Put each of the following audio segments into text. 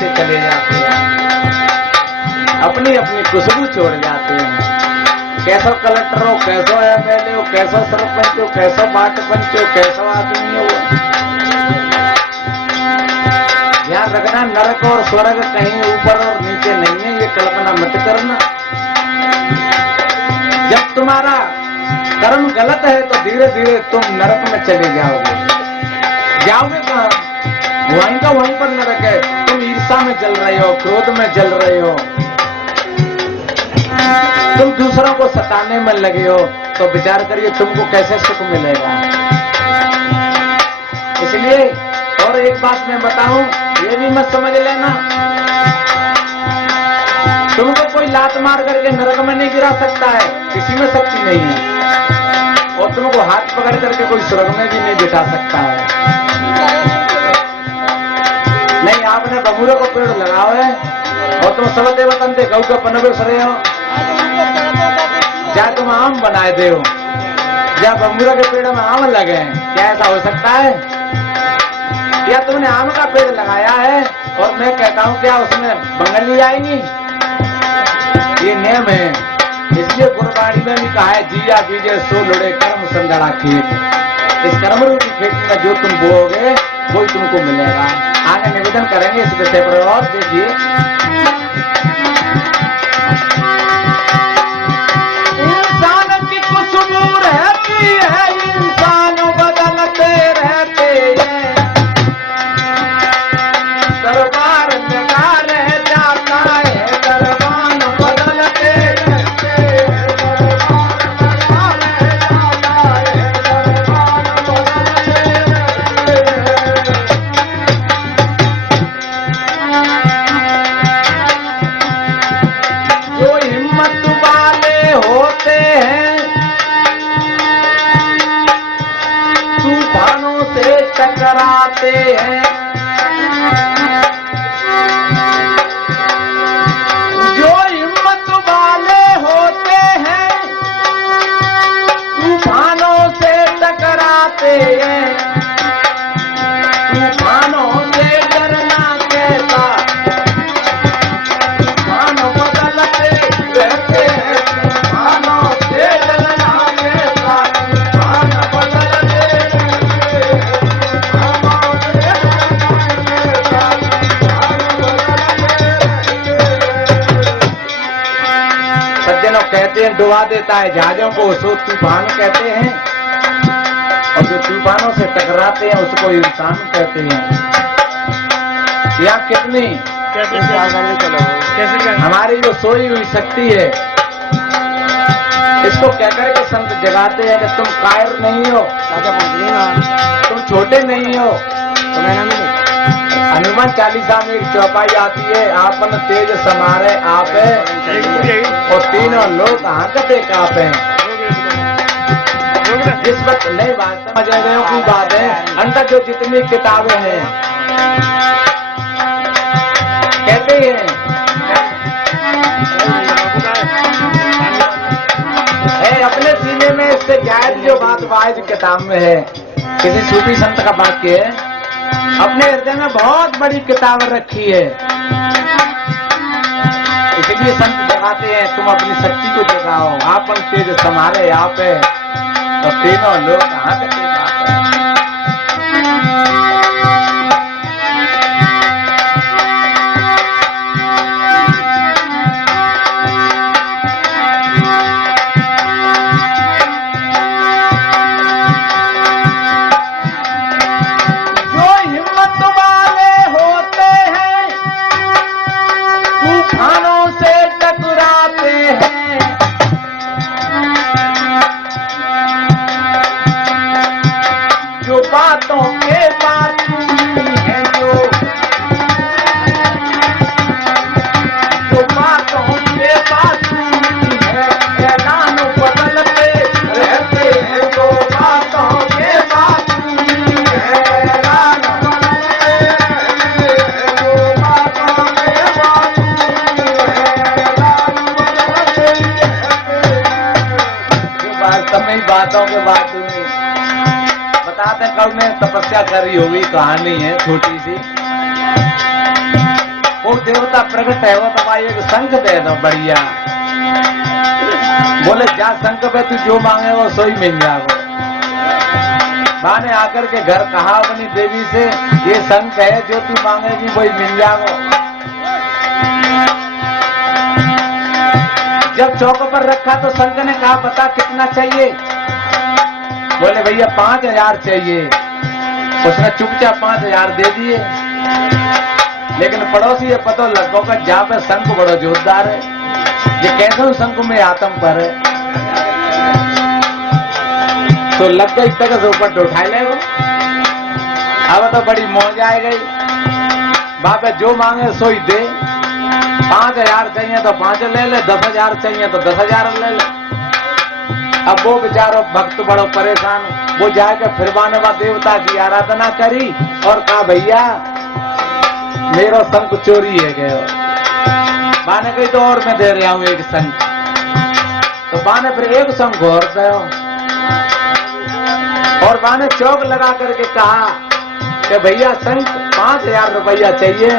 से चले जाते हैं, अपनी अपनी खुशबू छोड़ जाते हैं। कैसो कलेक्टर हो, कैसो एमएलए हो, कैसो सरपंच हो, कैसो वार्ड पंच हो, कैसो आदमी हो। ध्यान रखना, नरक और स्वर्ग कहीं ऊपर और नीचे नहीं है, ये कल्पना मत करना। जब तुम्हारा कर्म गलत है तो धीरे धीरे तुम नरक में चले जाओगे। जाओगे कहाँ? वहीं का वहीं पर नरक है। तुम ईर्ष्या में जल रहे हो, क्रोध में जल रहे हो, तुम दूसरों को सताने में लगे हो, तो विचार करिए तुमको कैसे सुख मिलेगा। इसलिए और एक बात मैं बताऊं, ये भी मत समझ लेना तुमको कोई लात मार करके नरक में नहीं गिरा सकता है, किसी में शक्ति नहीं है। और तुमको हाथ पकड़ करके कोई स्वर्ग में भी नहीं बिठा सकता है। नहीं, आपने बबूरे को पेड़ लगाओ है और तुम सब देवतन दे गौ का पनवेश रहे हो, क्या तुम आम बनाए दे हो, या बबूरा के पेड़ में आम लगे हैं, क्या ऐसा हो सकता है? या तुमने आम का पेड़ लगाया है और मैं कहता हूं क्या उसमें बंगली आएंगी? ये नियम है। इसलिए गुरबाणी में भी कहा है, जिया बीजे सो लुड़े कर्म संजड़ा खेत। इस कर्म रूपी खेत में जो तुम बोओगे वही तुमको मिलेगा। आगे निवेदन करेंगे इस विषय पर और देखिए। इंसान की खुशबू रहती है, इंसान बदलते रहते हैं, दरबार लगा रह जाता है, दरबार बदलते रहते हैं, दरबार लगा रह जाता है, दरबार बदलते रहते हैं। जो हिम्मत वाले होते हैं तूफानों से टकराते हैं, जो हिम्मत वाले होते हैं तूफानों से टकराते हैं, तूफानों से डरना कैसा, तूफानों बदलते रहते हैं, तूफानों से डरना कैसा, तूफान बदलते रहते हैं, तूफानों से डरना कैसा, तूफान बदलते रहते हैं। सज्जनों कहते हैं डुबा देता है जहाजों को, उसको तूफान कहते हैं, और जो तूफानों से टकराते हैं उसको इंसान कहते हैं। या कितनी कैसे हमारी जो सोई हुई शक्ति है, इसको कहकर के संत जगाते हैं कि तुम कायर नहीं हो, तुम छोटे नहीं हो। हनुमान चालीसा में एक चौपाई आती है, आपन तेज समारे आप है और तीनों लोग हाकते काप हैं। जिस वक्त नई बात समझ गए की बात है, अंदर जो जितनी किताबें हैं कहते हैं अपने सीने में, इससे जायज जो बात वायज किताब में है, किसी सूफी संत का वाक्य है, अपने हृदय में बहुत बड़ी किताब रखी है। इसलिए संत जगाते हैं तुम अपनी शक्ति को जगाओ, आपन तेज समारे आप है तो तीनों लोग कहाँ तक बातों के बात है, जो बातों के बात है, ऐलान बदलते रहते हैं, जो बातों के बात है, ऐलान बदलते रहते हैं, जो बातों के बात है, ऐलान बदलते रहते हैं। जो वास्तव में बातों के बात कल ने तपस्या करी होगी, कहानी है छोटी सी। वो देवता प्रकट है वो तो भाई एक शंख दे दो बढ़िया। बोले जा शंख पे तू जो मांगे वो सोई मिल जाएगा। माँ ने आकर के घर कहा अपनी देवी से ये शंख है जो तू मांगेगी वही मिल जाएगा। जब चौक पर रखा तो शंख ने कहा बता कितना चाहिए। बोले भैया 5000 चाहिए। उसने चुपचाप 5000 दे दिए। लेकिन पड़ोसी ये पता लगो का जहाँ पे शंख बड़ो जोरदार है, ये कैसे शंख में आतम पर है तो लग गई तक से ऊपर तो उठा ले। अब तो बड़ी मौज आ गई। बाबा जो मांगे सोई दे। 5000 चाहिए तो 5 ले ले, 10,000 चाहिए तो 10,000 ले ले। अब वो बेचारो भक्त बड़ो परेशान, वो जाकर फिर बानवा देवता की आराधना करी और कहा भैया मेरा शंख चोरी है गयो। बाने कही तो और मैं दे रहा हूं एक शंख। तो बाने फिर एक शंख और दो और बाने चौक लगा करके कहा कि भैया शंख 5000 रुपया चाहिए।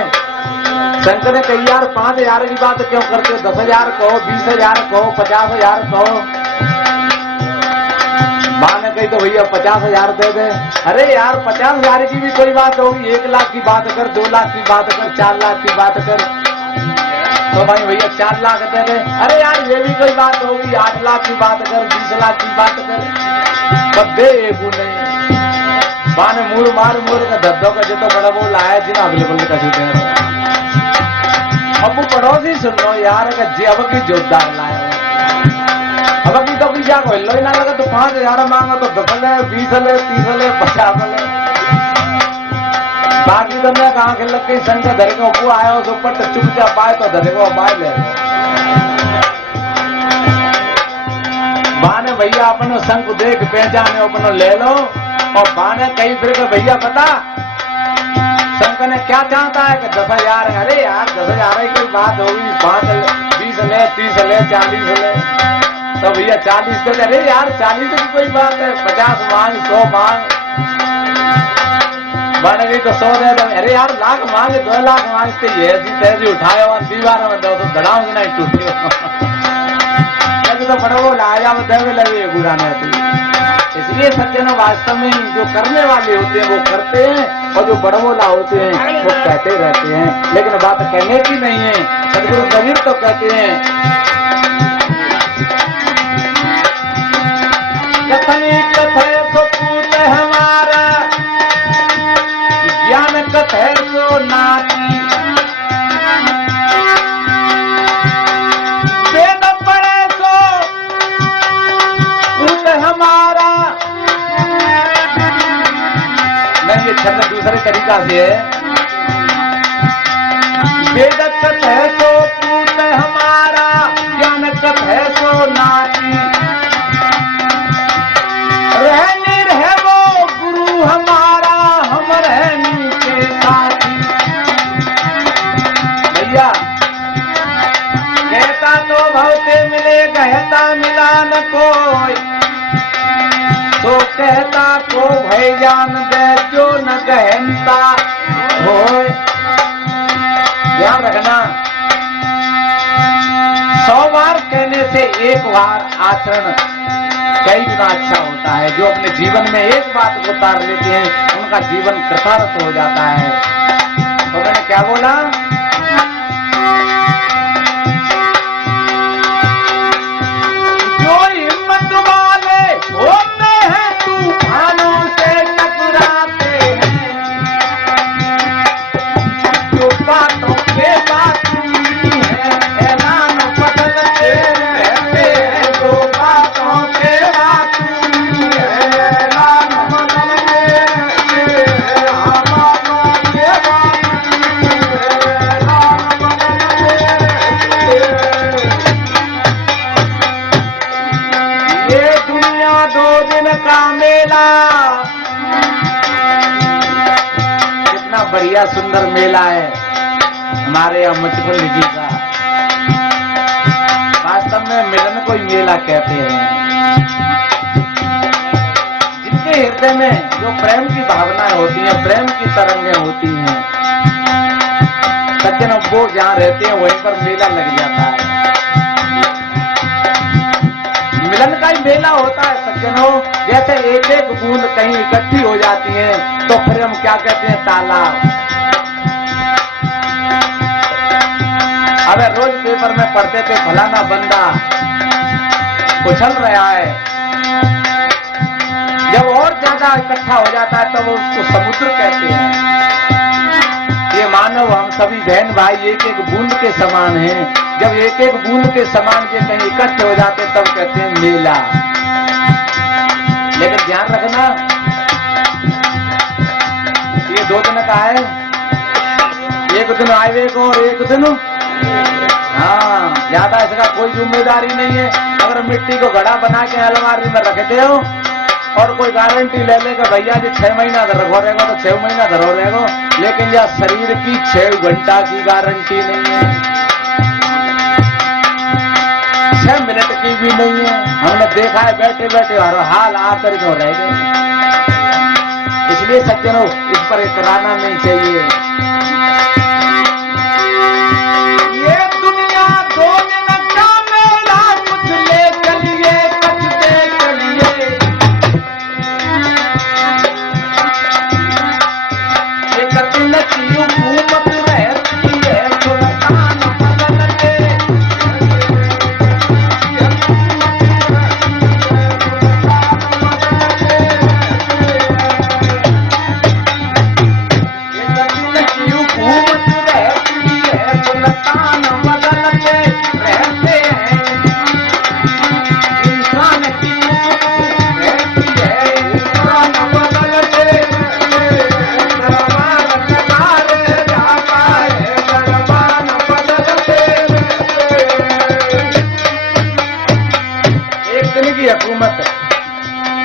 शंकर ने कही यार 5000 की बात क्यों करते हो, 10,000 कहो, 20,000 कहो, 50,000 कहो। माँ ने कही तो भैया 50,000 दे दे। अरे यार 50,000 की भी कोई बात होगी, 1 लाख की बात कर, 2 लाख की बात कर, 4 लाख की बात कर। तो भाई भैया 4 लाख दे दे। अरे यार ये भी कोई बात होगी, 8 लाख की बात कर, 20 लाख की बात कर, तब दे एक नहीं। माँ ने मूर मार का धब्बों का जो तो बड़ा वो लाया जिना अवेलेबल का दे। अब वो पड़ोसी सुन लो यार जी अब की जोरदार लाया। अब की तो क्या कोई लो ना लगा तो 5,000 मांगा तो 10 ले, 20 ले, 30 ले, 50 ले। बाकी तो मैं कहा लग गई संख्या धरे को वो आया उस ऊपर तो चुपचाप पाए तो धरे को पाए ले। बाने भैया अपनो शंख देख पहचाने अपनो ले लो। और बाने कहीं फिर भैया बता शंख ने क्या चाहता है कि 10,000। अरे यार 10,000 की बात होगी, 5 ले, 20 ले, 30 ले, 40 ले। तो भैया 40 तो अरे यार 40 की कोई बात है, 50 मांग, 100 मांग। बन गई तो 100 दे दो। अरे यार लाख मांगे, 2 लाख मांगते ऐसी तैसी उठाए और दीवार में दो तो धड़ाम से नहीं टूटी। तो बड़ा वो लाया में देवे लगे बुरा नहीं होती। इसलिए सज्जनों वास्तव में जो करने वाले होते हैं वो करते हैं और जो बड़बोला होते हैं वो कहते रहते हैं, लेकिन बात कहने की नहीं है। सदगुरु कबीर तो कहते हैं कथनी कथे तो पूत हमारा, ज्ञान कथे तो नाती। वेद पढ़े तो पूत हमारा। नहीं ये छंद दूसरे तरीका से है। वेद कथे तो पूत हमारा, ज्ञान कथे तो नाती। रहनी रहे वो गुरु हमारा, हम रहनी के साथी। भैया कहता तो भवते मिले, कहता मिला न कोई। तो कहता को भय जान दे जो न गहनता हो। ध्यान रखना 100 बार कहने से 1 बार आचरण कई गुना अच्छा होता है। जो अपने जीवन में एक बात को उतार लेते हैं उनका जीवन कृतार्थ हो जाता है। तो मैंने क्या बोला, जो हिम्मत वाले होते हैं तूफानों से टकराते हैं, जो बातों के बात है ऐलान बदलते रहते हैं। जो बातों के बात है ऐलान बदलते रहते हैं। बातों के बात है ऐलान बदलते रहते हैं। ये दुनिया 2 दिन का मेला, कितना बढ़िया सुंदर मेला है हमारे यहाँ मुचकुंद जी का। वास्तव में मिलन को ही मेला कहते हैं। जिनके हृदय में जो प्रेम की भावनाएं होती हैं, प्रेम की तरंगें होती हैं, सज्जन वो जहाँ रहते हैं वहीं पर मेला लग जाता है, मिलन का ही मेला होता है सज्जनों। जैसे एक एक बूंद कहीं इकट्ठी हो जाती है तो फिर हम क्या कहते हैं, तालाब। अब रोज पेपर में पढ़ते थे फलाना बंदा उछल रहा है, जब और ज्यादा इकट्ठा हो जाता है तब उसको समुद्र कहते हैं। ये मानव हम सभी बहन भाई एक एक बूंद के समान हैं, जब एक एक बूंद के समान ये कहीं इकट्ठे हो जाते तब कहते हैं मेला। लेकिन ध्यान रखना ये 2 दिन का है, एक दिन आए को और एक दिन, हाँ ज्यादा इसका कोई जिम्मेदारी नहीं है। अगर मिट्टी को घड़ा बना के अलमारी में रखते हो और कोई गारंटी ले लेगा भैया जी 6 महीना धरो रहेगा तो 6 महीना धरो रहेगा, लेकिन यह शरीर की 6 घंटा की गारंटी नहीं है, 6 मिनट की भी नहीं है। हमने देखा है बैठे बैठे हर हाल आकर जो रह गए। इसलिए सज्जनों इस पर इतराना नहीं चाहिए। ये दुनिया 2 दिन का मेला, कुछ ले चलिए कुछ दे चलिए। एक दिन की हुकूमत रहती है सुल्तान बदल के,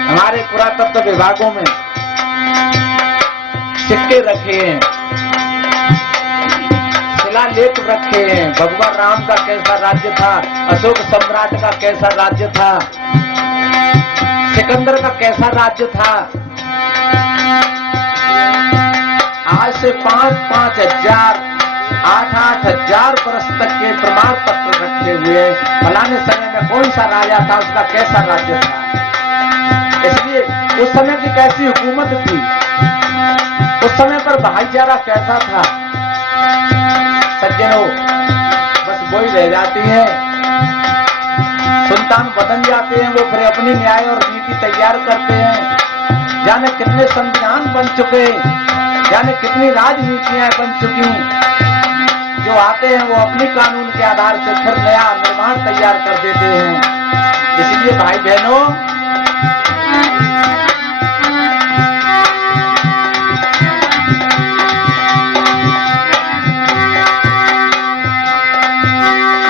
हमारे पुरातत्व विभागों में सिक्के रखे हैं, शिलालेख रखे हैं। भगवान राम का कैसा राज्य था, अशोक सम्राट का कैसा राज्य था, सिकंदर का कैसा राज्य था। आज से 5-5 हजार 8-8 हजार वर्ष तक के प्रमाण पत्र रखे हुए, फलाने समय में कौन सा राजा था, उसका कैसा राज्य था। इसलिए उस समय की कैसी हुकूमत थी, उस समय पर भाईचारा कैसा था। सज्जनों बस वही रह जाती है, सुल्तान बदल जाते हैं, वो फिर अपनी न्याय और नीति तैयार करते हैं। जाने कितने संविधान बन चुके, जाने कितनी राजनीतियां बन चुकी, जो आते हैं वो अपनी कानून के आधार से फिर नया निर्माण तैयार कर देते हैं। इसलिए भाई बहनों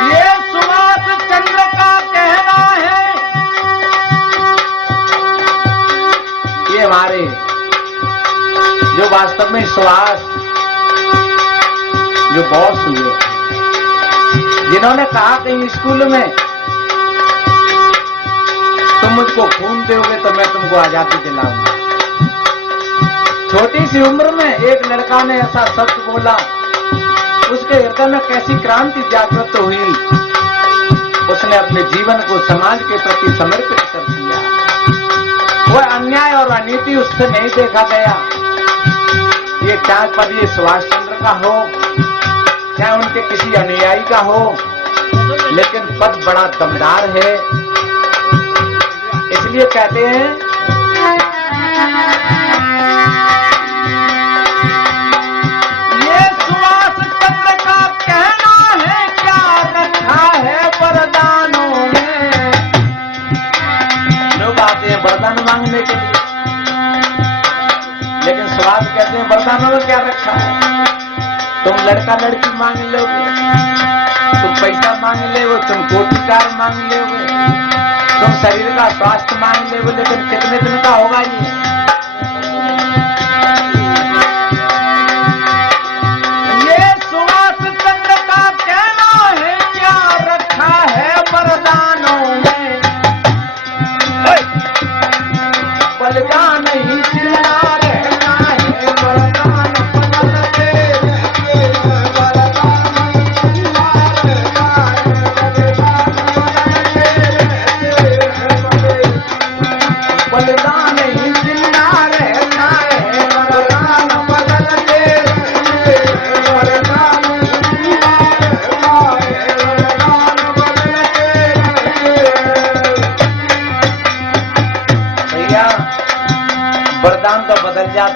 ये सुभाष चंद्र का कहना है, ये हमारे जो वास्तव में सुभाष जो बॉस हुए, जिन्होंने कहा कहीं स्कूल में तुम मुझको खून दोगे तो मैं तुमको आजादी दिलाऊंगा। छोटी सी उम्र में एक लड़का ने ऐसा शब्द बोला, उसके हृदय में कैसी क्रांति जागृत हुई। उसने अपने जीवन को समाज के प्रति समर्पित कर दिया। वह अन्याय और अनीति उससे नहीं देखा गया। ये चाहे पद ये सुभाष चंद्र का हो, चाहे उनके किसी अनुयायी का हो, लेकिन पद बड़ा दमदार है। इसलिए कहते हैं ये सुभाष चंद्र का कहना है, क्या रखा है वरदानों में। लोग आते हैं वरदान मांगने के लिए, लेकिन सुभाष कहते हैं वरदानों में क्या रखा है। तुम लड़का लड़की मांग लोगे, तुम पैसा मांग लोगे, तुम कोठी कार मांग लोगे, तुम शरीर का स्वास्थ्य मांग लोगे, लेकिन कितने दिन का होगा ये सुभाष चंद्र का कहना है, क्या रखा है वरदानों में। बलिदान नहीं जिंदा रहना है, वरदान बदल के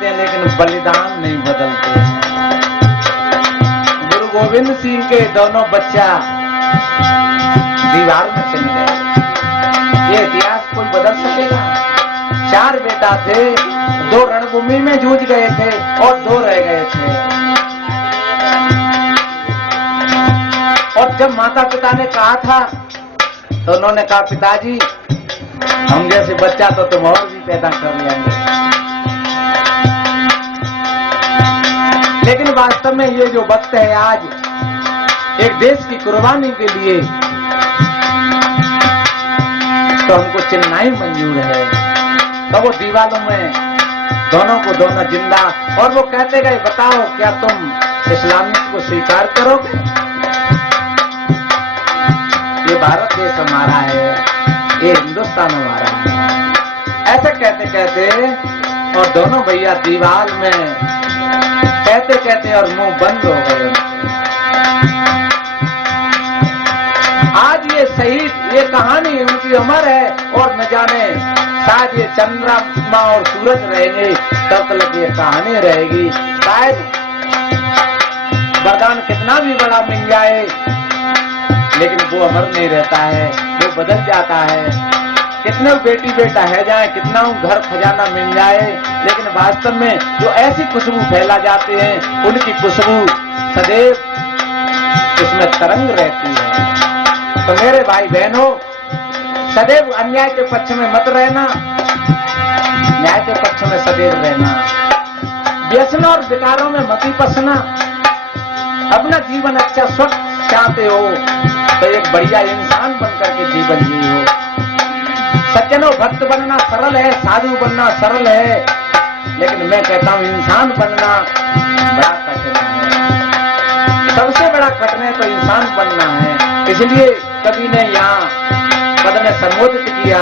जाते हैं लेकिन बलिदान नहीं बदलते। गुरु गोविंद सिंह के दोनों बच्चा दीवार में चिन गए। ये इतिहास कोई बदल सकेगा? 4 बेटा थे, 2 रणभूमि में जूझ गए थे और 2 रह गए थे। और जब माता पिता ने कहा था तो उन्होंने कहा, पिताजी हम जैसे बच्चा तो तुम और भी पैदा कर लेंगे। लेकिन वास्तव में ये जो वक्त है आज एक देश की कुर्बानी के लिए, तो हमको चिन्हना ही मंजूर है। तो वो दीवालों में दोनों को दोनों जिंदा, और वो कहते गए, बताओ क्या तुम इस्लामिक को स्वीकार करोगे? ये भारत देश हमारा है, ये हिंदुस्तान हमारा है। ऐसे कहते कहते और दोनों भैया दीवार में कहते कहते और मुंह बंद हो गए। आज ये शहीद, ये कहानी उनकी अमर है, और न जाने शायद ये चंद्रमा और सूरज रहेंगे तब तक ये कहानी रहेगी। शायद वरदान कितना भी बड़ा मिल जाए लेकिन वो अमर नहीं रहता है, वो बदल जाता है। कितने बेटी बेटा है जाए, कितना घर खजाना मिल जाए, लेकिन वास्तव में जो ऐसी खुशबू फैला जाते हैं उनकी खुशबू सदैव इसमें तरंग रहती है। तो मेरे भाई बहनों, सदैव अन्याय के पक्ष में मत रहना, न्याय के पक्ष में सदैव रहना। व्यसन और विकारों में मत ही फंसना। अपना जीवन अच्छा स्वस्थ चाहते हो तो एक बढ़िया इंसान बनकर के जीवन जियो। सज्जनों, भक्त बनना सरल है, साधु बनना सरल है, लेकिन मैं कहता हूं इंसान बनना बड़ा कठिन है। सबसे बड़ा कठिन तो इंसान बनना है। इसलिए कवि ने यहाँ पद में संबोधित किया,